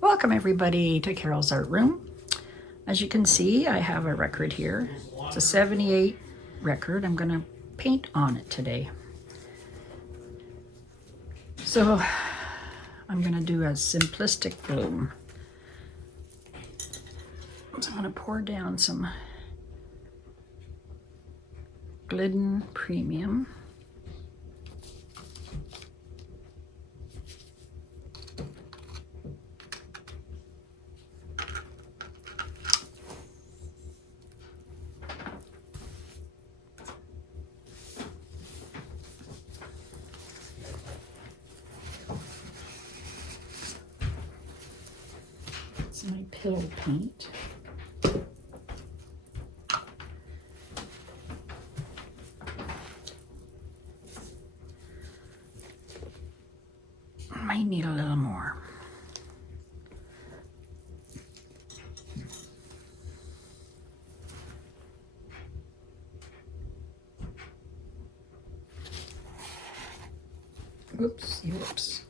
Welcome everybody to Carol's Art Room. As you can see, I have a record here. It's a 78 record. I'm going to paint on it today. So I'm going to do a simplistic bloom. So I'm going to pour down some Glidden Premium. It's my pill paint. Might need a little more. Whoops, whoops.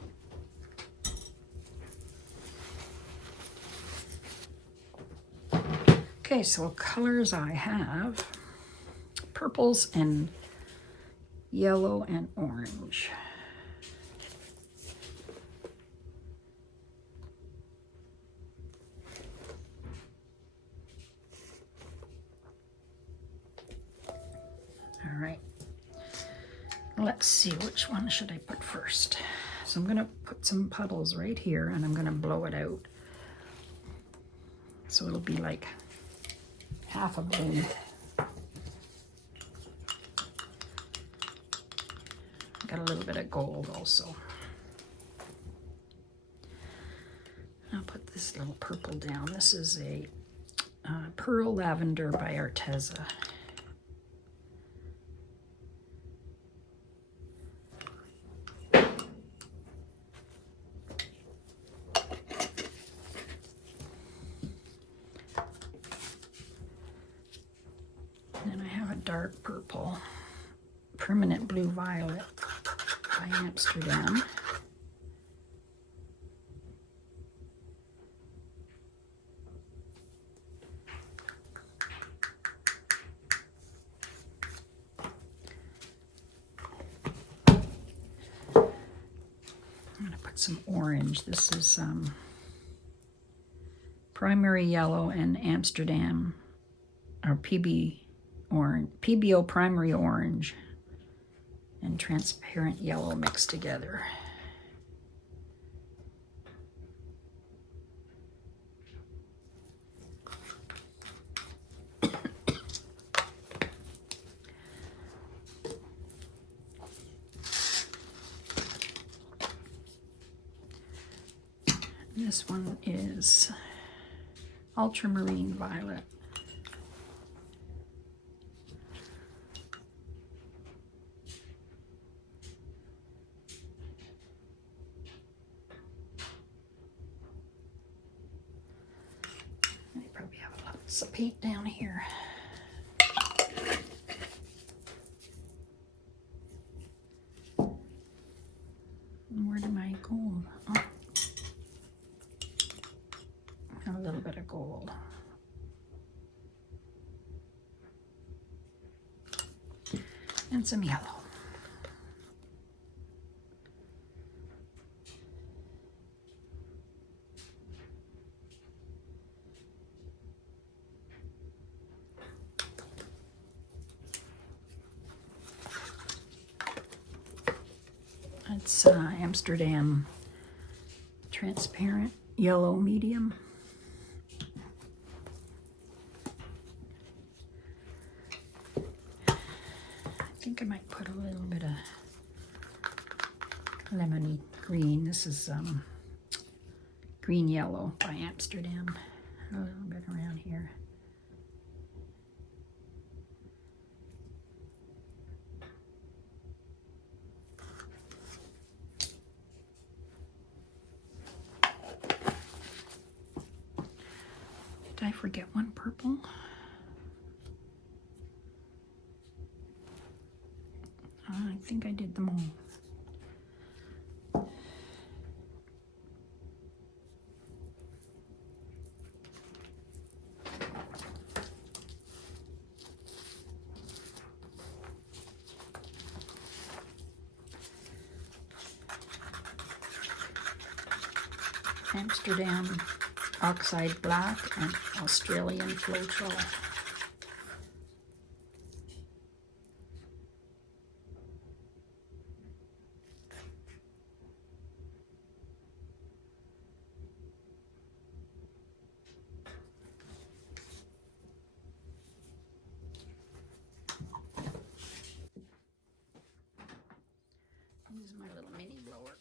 Okay, so colors I have purples and yellow and orange. All right, let's see, which one should I put first? So I'm going to put some puddles right here and I'm going to blow it out. So it'll be like half a bloom. Got a little bit of gold also. I'll put this little purple down. This is a Pearl Lavender by Arteza. Then I have a dark purple, Permanent Blue Violet by Amsterdam. I'm going to put some orange. This is Primary Yellow and Amsterdam, or PBO Primary Orange and Transparent Yellow mixed together. This one is Ultramarine Violet. I probably have lots of paint down here. Where did my gold? Oh. A little bit of gold. And some yellow. It's Amsterdam Transparent Yellow Medium. I think I might put a little bit of lemony green. This is Green Yellow by Amsterdam. A little bit around here. Did I forget one purple? I think I did them all. Amsterdam Oxide Black and Australian Floetrol. Use my little mini blower.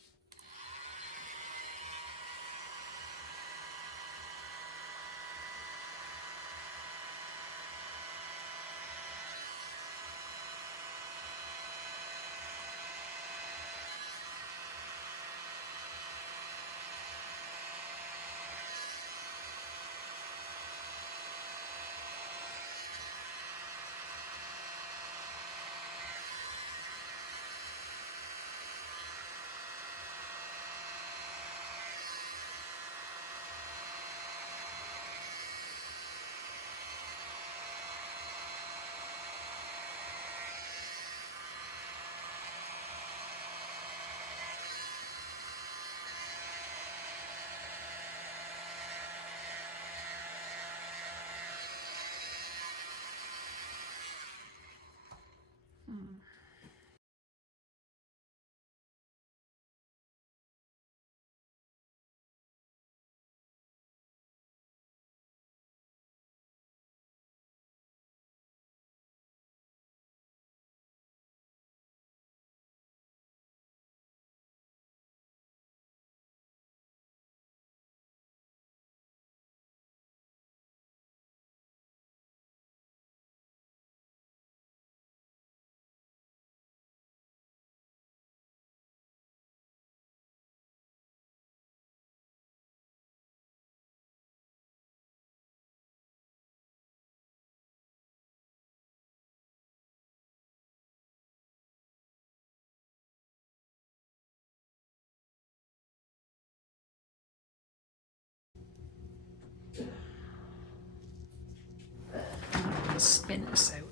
Spin this out.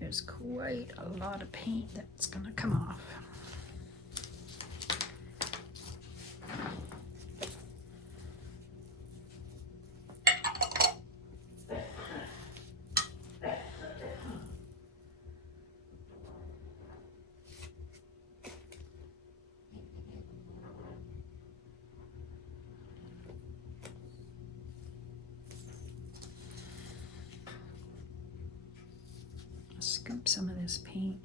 There's quite a lot of paint that's going to come off. Scoop some of this paint.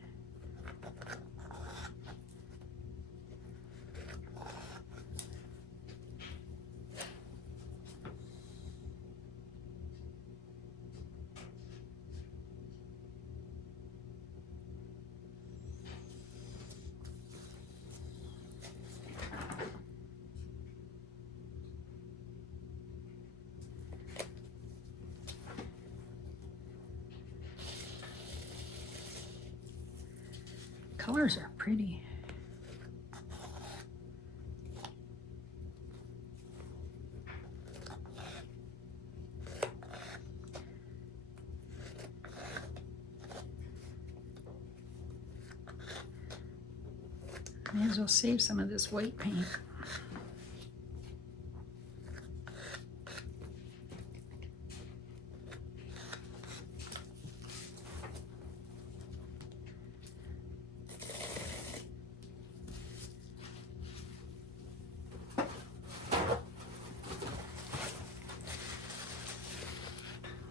Colors are pretty. May as well save some of this white paint.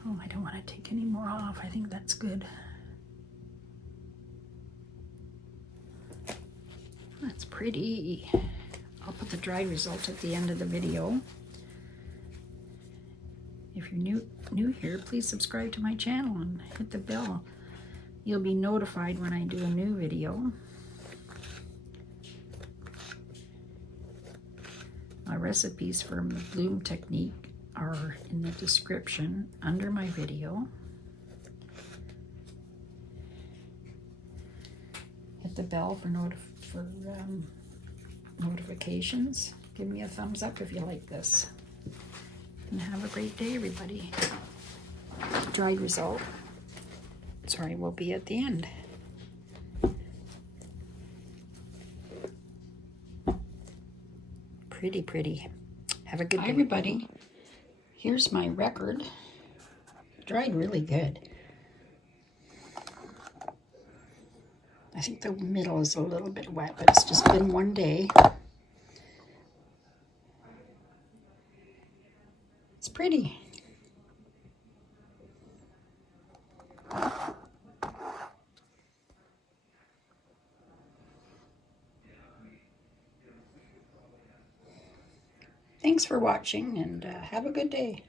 Oh, I don't want to take any more off. I think that's good. That's pretty. I'll put the dry result at the end of the video. If you're new here, please subscribe to my channel and hit the bell. You'll be notified when I do a new video. My recipes for the bloom technique are in the description under my video. Hit the bell for notifications. Give me a thumbs up if you like this. And have a great day, everybody. Dried result. Sorry, will be at the end. Pretty. Pretty, pretty. Have a good day, everybody. Here's my record. Dried really good. I think the middle is a little bit wet, but it's just been one day. It's pretty. Thanks for watching, and have a good day.